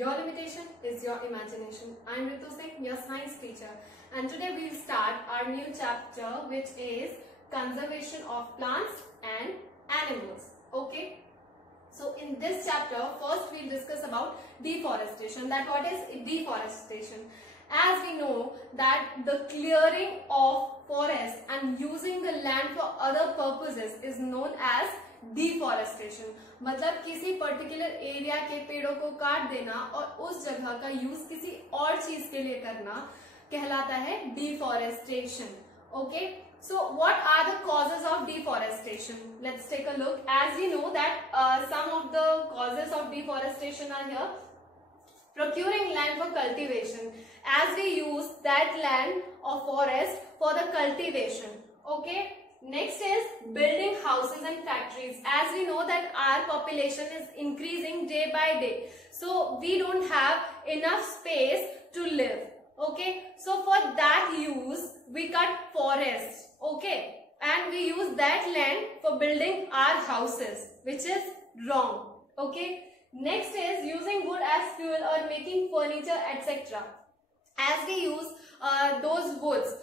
Your limitation is your imagination. I am Ritu Singh, your science teacher, and today we will start our new chapter, which is conservation of plants and animals. Okay. So in this chapter, first we will discuss about deforestation. That what is deforestation? As we know that the clearing of forest and using the land for other purposes is known as deforestation. मतलब किसी particular area के पेड़ों को काट देना और उस जगह का यूज किसी और चीज के लिए करना कहलाता है deforestation. Okay. So what are the causes of deforestation? Let's take a look. As we know that some of the causes of deforestation are here. Procuring land for cultivation, as we use that land or forest for the cultivation. Okay. Next is building houses and factories. As we know that our population is increasing day by day, so we don't have enough space to live. Okay. So for that use we cut forests. Okay. And we use that land for building our houses, which is wrong. Okay. Next is using wood as fuel or making furniture, etc. As we use those woods,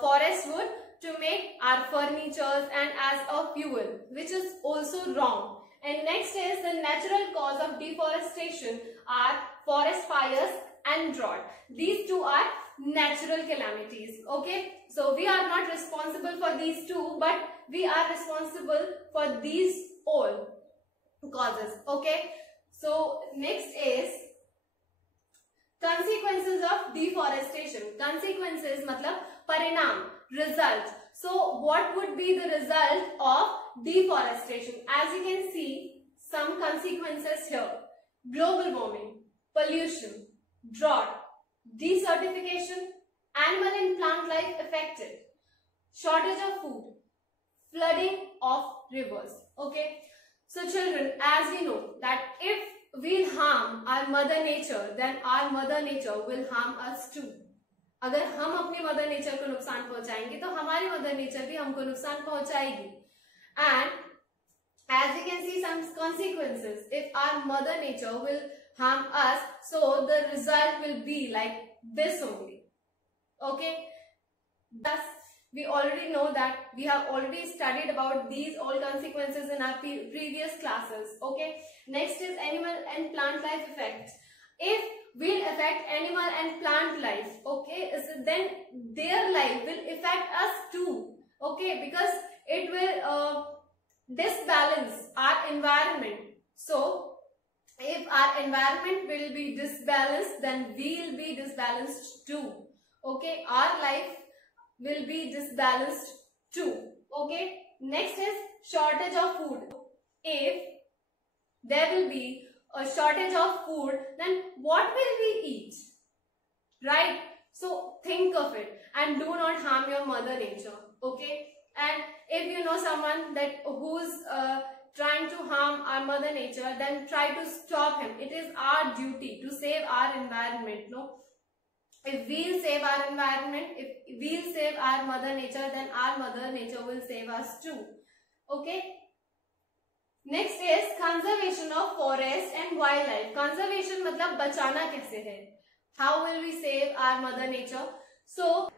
forest wood, to make our furnitures and as a fuel, which is also wrong. And next is the natural cause of deforestation are forest fires and drought. These two are natural calamities. Okay, so we are not responsible for these two, but we are responsible for these all causes. Okay. So next is consequences of deforestation. Consequences मतलब परिणाम, result. So what would be the result of deforestation? As you can see, some consequences here: global warming, pollution, drought, desertification, animal and plant life affected, shortage of food, flooding of rivers. Okay. So children, as we know that if we'll harm our mother nature, then our mother nature will harm us too. अगर हम अपनी mother nature को नुकसान पहुंचाएंगे तो हमारी mother nature भी हमको नुकसान पहुंचाएगी. And as you can see some consequences, if our mother nature will harm us, so the result will be like this only. Okay. Thus we already know that we have already studied about these all consequences in our previous classes. Okay. Next is animal and plant life effect. If we'll affect animal and plant life, okay, then their life will affect us too. Okay, because it will disbalance our environment. So if our environment will be disbalanced, then we'll be disbalanced too. Okay, our life will be disbalanced too. Okay. Next is shortage of food. If there will be a shortage of food, then what will we eat? Right? So think of it and do not harm your mother nature. Okay. And if you know someone that who's trying to harm our mother nature, then try to stop him. It is our duty to save our environment. No. If we'll save our environment, if we'll save our mother nature, then our mother nature will save us too. Okay. Next is conservation of forest and wildlife. Conservation मतलब बचाना कैसे है? How will we save our mother nature? So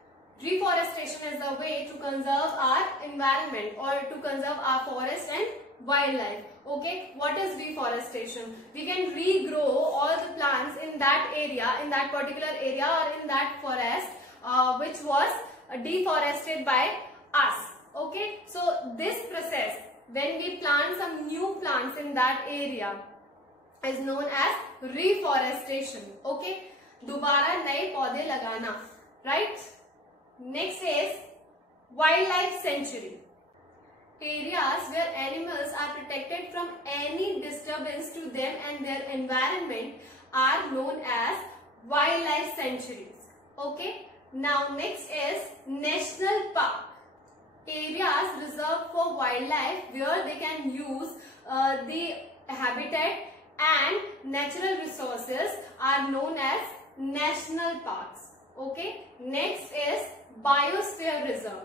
reforestation is the way to conserve our environment or to conserve our forest and wildlife. Okay, what is reforestation? We can regrow all the plants in that area, in that particular area or in that forest which was deforested by us. Okay, so this process, when we plant some new plants in that area, is known as reforestation. Okay, दोबारा नए पौधे लगाना. Right? Next is wildlife sanctuary. Areas where animals are protected from any disturbance to them and their environment are known as wildlife sanctuaries. Okay. Now next is national park. Areas reserved for wildlife where they can use the habitat and natural resources are known as national parks. Okay. Next is biosphere reserve.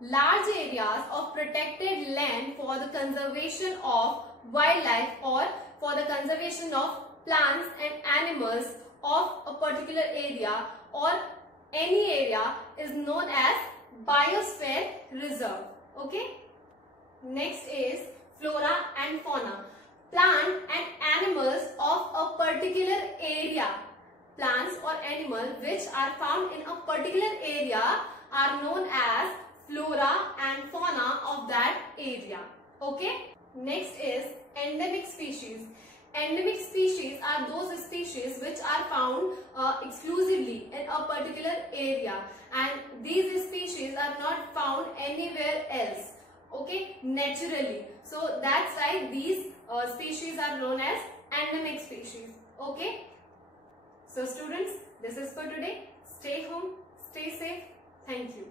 Large areas of protected land for the conservation of wildlife or for the conservation of plants and animals of a particular area or any area is known as biosphere reserve. Okay. Next is flora and fauna. Plant and animals of a particular area. Plants or animals which are found in a particular area are known as flora and fauna of that area. Okay. Next is endemic species. Endemic species are those species which are found exclusively in a particular area, and these species are not found anywhere else, okay, naturally. So that's why these species are known as endemic species. Okay. So students, this is for today. Stay home, stay safe. Thank you.